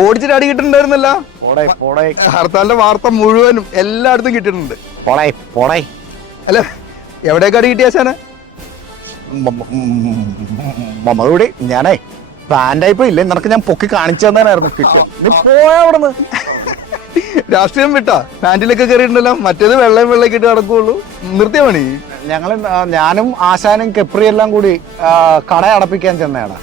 ഓടിച്ചിട്ട് അടി കിട്ടുന്നുണ്ടായിരുന്നല്ലോ. ഹർത്താലിന്റെ വാർത്ത മുഴുവനും എല്ലായിടത്തും കിട്ടിയിട്ടുണ്ട്. അല്ല എവിടെയൊക്കെ അടി കിട്ടിയ ആശാനെ? മമ്മൂടി ഞാനേ പാൻറ്റായിപ്പോ ഇല്ലേ നിനക്ക് ഞാൻ പൊക്കി കാണിച്ചു തന്നായിരുന്നു കിട്ടിയ. നീ പോയാ അവിടുന്ന്. രാഷ്ട്രീയം വിട്ടാ പാൻറ്റിലൊക്കെ കയറിയിട്ടുണ്ടല്ലോ. മറ്റേത് വെള്ളയും വെള്ളയൊക്കെ ഇട്ട് നടക്കുകയുള്ളൂ. നിർത്തിയ പണി. ഞാനും ആശാനും കെപ്രി എല്ലാം കൂടി കട അടപ്പിക്കാൻ ചെന്നയാണ്.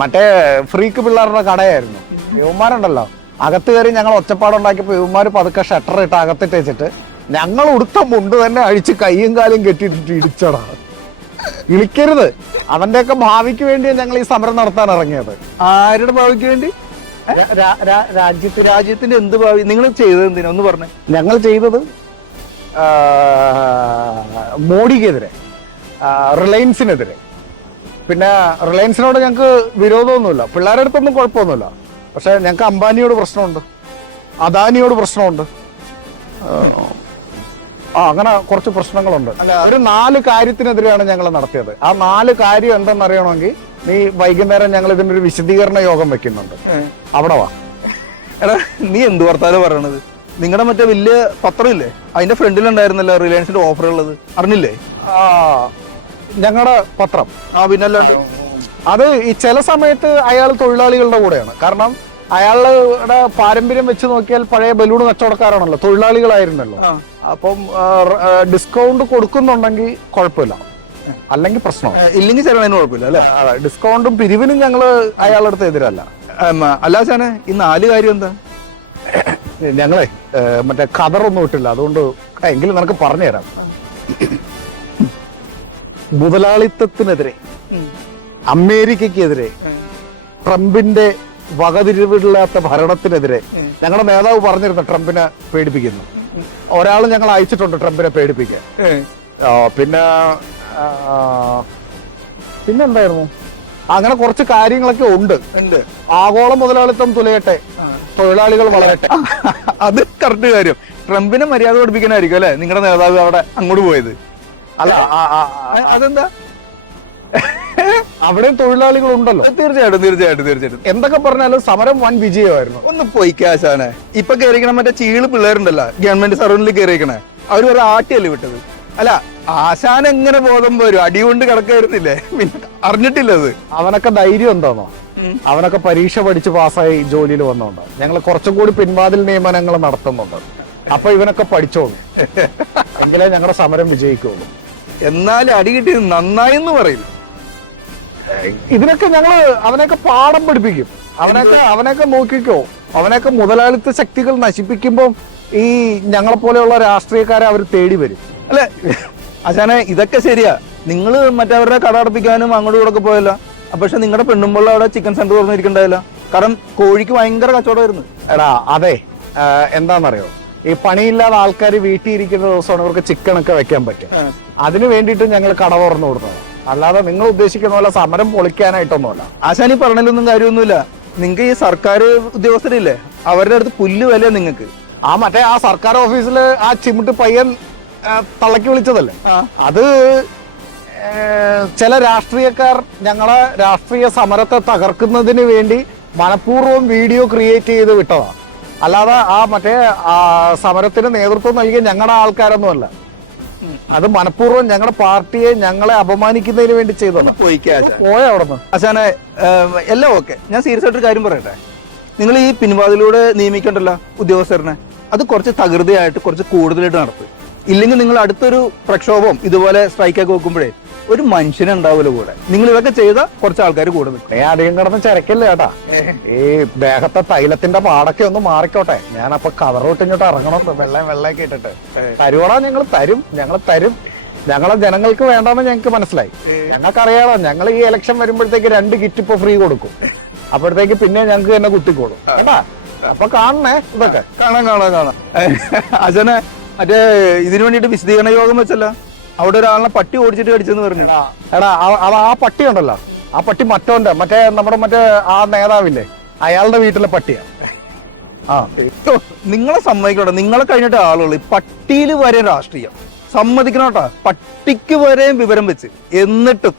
മറ്റേ ഫ്രീക്ക് പിള്ളേരുടെ കടയായിരുന്നു. യുവന്മാരുണ്ടല്ലോ അകത്ത് കയറി ഞങ്ങൾ ഒച്ചപ്പാടുണ്ടാക്കിയപ്പോ യുവന്മാര് പതുക്കെ ഷട്ടർ ഇട്ട് അകത്തിട്ട് വെച്ചിട്ട് ഞങ്ങൾ ഉടുത്ത മുണ്ട് തന്നെ അഴിച്ച് കയ്യും കാലും കെട്ടിയിട്ടിട്ട് ഇടിച്ചടാ. ഇളിക്കരുത്. അവന്റെയൊക്കെ ഭാവിക്ക് വേണ്ടിയാണ് ഞങ്ങൾ ഈ സമരം നടത്താൻ ഇറങ്ങിയത്. ആരുടെ ഭാവിക്ക് വേണ്ടി? രാജ്യത്തിന്റെ എന്ത് ഭാവി? നിങ്ങൾ ചെയ്തത് എന്തിനാ ഒന്ന് പറഞ്ഞേ. ഞങ്ങൾ ചെയ്തത് മോഡിക്കെതിരെ, റിലയൻസിനെതിരെ. പിന്നെ റിലയൻസിനോട് ഞങ്ങൾക്ക് വിരോധമൊന്നുമില്ല, പിള്ളേരുടെ അടുത്തൊന്നും കുഴപ്പമൊന്നുമില്ല. പക്ഷെ ഞങ്ങൾക്ക് അംബാനിയോട് പ്രശ്നമുണ്ട്, അദാനിയോട് പ്രശ്നമുണ്ട്. അങ്ങനെ കുറച്ച് പ്രശ്നങ്ങളുണ്ട്. ഒരു 4 കാര്യത്തിനെതിരെയാണ് ഞങ്ങൾ നടത്തിയത്. ആ 4 കാര്യം എന്തെന്നറിയണമെങ്കിൽ നീ വൈകുന്നേരം ഞങ്ങൾ ഇതിന്റെ ഒരു വിശദീകരണ യോഗം വെക്കുന്നുണ്ട്. അവിടെ വാ. എടാ നീ എന്ത് വർത്താനം പറയണത്? നിങ്ങളുടെ മറ്റേ വലിയ പത്രം ഇല്ലേ, അതിന്റെ ഫ്രണ്ടിലുണ്ടായിരുന്നല്ലോ റിലയൻസിന്റെ ഓഫർ ഉള്ളത്, അറിഞ്ഞില്ലേ? ഞങ്ങളുടെ പത്രം പിന്നല്ലാണ്ട്. അത് ഈ ചില സമയത്ത് അയാൾ തൊഴിലാളികളുടെ കൂടെയാണ്. കാരണം അയാളുടെ പാരമ്പര്യം വെച്ച് നോക്കിയാൽ പഴയ ബലൂൺ കച്ചവടക്കാരാണല്ലോ, തൊഴിലാളികളായിരുന്നല്ലോ. അപ്പം ഡിസ്കൗണ്ട് കൊടുക്കുന്നുണ്ടെങ്കിൽ കുഴപ്പമില്ല, അല്ലെങ്കിൽ പ്രശ്നമാണ്. ഇല്ലെങ്കിൽ ചെലവിന് കുഴപ്പമില്ല അല്ലെ? ഡിസ്കൗണ്ടും പിരിവിനും ഞങ്ങള് അയാളുടെ അടുത്ത് എതിരല്ല. അല്ല ചാനെ, ഈ 4 കാര്യം എന്താ? ഞങ്ങളെ മറ്റേ ഖദറൊന്നും ഇട്ടില്ല, അതുകൊണ്ട് എങ്കിലും നിനക്ക് പറഞ്ഞുതരാം. മുതലാളിത്തത്തിനെതിരെ, അമേരിക്കക്കെതിരെ, ട്രംപിന്റെ വകതിരിവില്ലാത്ത ഭരണത്തിനെതിരെ ഞങ്ങളുടെ നേതാവ് പറഞ്ഞിരുന്നു ട്രംപിനെ പേടിപ്പിക്കുന്നു. ഒരാൾ ഞങ്ങൾ അയച്ചിട്ടുണ്ട് ട്രംപിനെ പേടിപ്പിക്കാൻ. പിന്നെന്തായിരുന്നു, അങ്ങനെ കുറച്ച് കാര്യങ്ങളൊക്കെ ഉണ്ട്. ആഗോള മുതലാളിത്തം തുലയട്ടെ, തൊഴിലാളികൾ വളരട്ടെ. അത് കറക്റ്റ് കാര്യം. ട്രംപിനെ മര്യാദ പഠിപ്പിക്കാനായിരിക്കും അല്ലെ നിങ്ങളുടെ നേതാവ് അവിടെ അങ്ങോട്ട് പോയത്? അല്ല അതെന്താ? അവിടെയും തൊഴിലാളികൾ ഉണ്ടല്ലോ. തീർച്ചയായിട്ടും. എന്തൊക്കെ പറഞ്ഞാലും സമരം വൻ വിജയമായിരുന്നു. ഒന്ന് പൊയ്ക്കാശാനെ. ഇപ്പൊ കയറിക്കണ മറ്റേ ചീള് പിള്ളേരുണ്ടല്ലോ, ഗവൺമെന്റ് സർവന്റിൽ കയറിക്കണേ, അവര് വേറെ ആട്ടിയല്ലേ വിട്ടത്? അല്ല ആശാൻ എങ്ങനെ ബോധം വരും? അടി കൊണ്ട് കിടക്കായിരുന്നില്ലേ? പിന്നെ അറിഞ്ഞിട്ടില്ല അത്. അവനൊക്കെ ധൈര്യം എന്താണോ? അവനൊക്കെ പരീക്ഷ പഠിച്ച് പാസ്സായി ജോലിയിൽ വന്നോണ്ട് ഞങ്ങൾ കുറച്ചും കൂടി പിൻവാതിൽ നിയമനങ്ങൾ നടത്തുന്നുണ്ട്. അപ്പൊ ഇവനൊക്കെ പഠിച്ചോളൂ, എങ്കിലേ ഞങ്ങളുടെ സമരം വിജയിക്കുള്ളൂ. എന്നാലും അടി കിട്ടിയത് നന്നായി എന്ന് പറയില്ല. ഇതിനൊക്കെ ഞങ്ങള് അവനെയൊക്കെ പാഠം പഠിപ്പിക്കും. അവനെയൊക്കെ നോക്കിക്കോ. അവനെയൊക്കെ മുതലാളിത്ത ശക്തികൾ നശിപ്പിക്കുമ്പോൾ ഈ ഞങ്ങളെ പോലെയുള്ള രാഷ്ട്രീയക്കാരെ അവർ തേടി വരും. അല്ലെ ആശാനെ, ഇതൊക്കെ ശരിയാ. നിങ്ങള് മറ്റവരുടെ കട അടപ്പിക്കാനും അങ്ങോട്ടും കൂടെ ഒക്കെ പോയല്ല. പക്ഷെ നിങ്ങളുടെ പെണ്ണുമ്പോൾ അവിടെ ചിക്കൻ സെന്റർ തുറന്നിരിക്കണ്ടായില്ല. കാരണം കോഴിക്ക് ഭയങ്കര കച്ചവടമായിരുന്നു. എടാ അതെ, എന്താണെന്നറിയോ, ഈ പണിയില്ലാതെ ആൾക്കാർ വീട്ടിൽ ഇരിക്കുന്ന ദിവസമാണ് ഇവർക്ക് ചിക്കനൊക്കെ വെക്കാൻ പറ്റും. അതിന് വേണ്ടിയിട്ട് ഞങ്ങൾ കട തുറന്നു കൊടുത്തത്, അല്ലാതെ നിങ്ങൾ ഉദ്ദേശിക്കുന്ന പോലെ സമരം പൊളിക്കാനായിട്ടൊന്നുമല്ല. ആശാനി പറഞ്ഞതിലൊന്നും കാര്യമൊന്നുമില്ല. നിങ്ങൾക്ക് ഈ സർക്കാർ ഉദ്യോഗസ്ഥരില്ലേ, അവരുടെ അടുത്ത് പുല്ല് വില നിങ്ങൾക്ക്. മറ്റേ ആ സർക്കാർ ഓഫീസിൽ ആ ചിമിട്ട് പയ്യൻ തള്ളക്കി വിളിച്ചതല്ലേ, അത് ചില രാഷ്ട്രീയക്കാർ ഞങ്ങളെ രാഷ്ട്രീയ സമരത്തെ തകർക്കുന്നതിന് വേണ്ടി മനഃപൂർവ്വം വീഡിയോ ക്രിയേറ്റ് ചെയ്ത് വിട്ടതാണ്. അല്ലാതെ മറ്റേ സമരത്തിന് നേതൃത്വം നൽകിയ ഞങ്ങളുടെ ആൾക്കാരൊന്നുമല്ല. അത് മനഃപൂർവ്വം ഞങ്ങളുടെ പാർട്ടിയെ ഞങ്ങളെ അപമാനിക്കുന്നതിന് വേണ്ടി ചെയ്തതാണ്. പോയ അവിടെ നിന്ന് ആശാനെ, എല്ലാം ഓക്കെ. ഞാൻ സീരിയസ് ആയിട്ടൊരു കാര്യം പറയട്ടെ. നിങ്ങൾ ഈ പിൻവാതിലൂടെ നിയമിക്കണ്ടല്ലോ ഉദ്യോഗസ്ഥരനെ, അത് കുറച്ച് തകൃതിയായിട്ട് കുറച്ച് കൂടുതലായിട്ട് നടത്തും. ഇല്ലെങ്കിൽ നിങ്ങൾ അടുത്തൊരു പ്രക്ഷോഭം ഇതുപോലെ സ്ട്രൈക്കൊക്കെ വെക്കുമ്പോഴേ ഒരു മനുഷ്യനെ ഉണ്ടാവില്ല കൂടെ. നിങ്ങൾ ഇതൊക്കെ ചെയ്ത കുറച്ച് ആൾക്കാർ കൂടെ നിൽക്കും. അധികം കിടന്ന് ചരക്കല്ലേ ചേട്ടാ. ഈ ദേഹത്തെ തൈലത്തിന്റെ പാടൊക്കെ ഒന്ന് മാറിക്കോട്ടെ. ഞാനപ്പൊ കവറോട്ട് ഇങ്ങോട്ട് ഇറങ്ങണം, വെള്ളയൊക്കെ ഇട്ടിട്ട്. തരുവോടാ? ഞങ്ങൾ തരും. ഞങ്ങളെ ജനങ്ങൾക്ക് വേണ്ടെന്ന് ഞങ്ങൾക്ക് മനസ്സിലായി. ഞങ്ങൾക്കറിയാലോ, ഞങ്ങൾ ഈ ഇലക്ഷൻ വരുമ്പോഴത്തേക്ക് 2 കിറ്റ് ഇപ്പൊ ഫ്രീ കൊടുക്കും. അപ്പോഴത്തേക്ക് പിന്നെ ഞങ്ങൾക്ക് തന്നെ കുത്തിക്കോളും കേട്ടാ. അപ്പൊ കാണണേ, ഇതൊക്കെ കാണാം. അച്ഛനെ മറ്റേ ഇതിനു വേണ്ടിട്ട് വിശദീകരണ യോഗം വെച്ചല്ല, അവിടെ ഒരാളിനെ പട്ടി ഓടിച്ചിട്ട് കടിച്ചെന്ന് പറഞ്ഞു. എടാ ആ പട്ടി ഉണ്ടല്ലോ, ആ പട്ടി മറ്റേ നമ്മുടെ ആ നേതാവില്ലേ, അയാളുടെ വീട്ടിലെ പട്ടിയാ. നിങ്ങളെ സമ്മതിക്കട്ടെ, നിങ്ങളെ കഴിഞ്ഞിട്ട് ആളുകൾ പട്ടിയിൽ വരെ രാഷ്ട്രീയം സമ്മതിക്കണോട്ടാ. പട്ടിക്ക് വരെയും വിവരം വെച്ച് എന്നിട്ടും